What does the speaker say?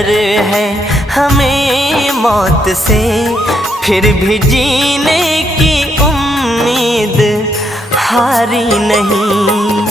डर है हमें मौत से, फिर भी जीने की उम्मीद हारी नहीं।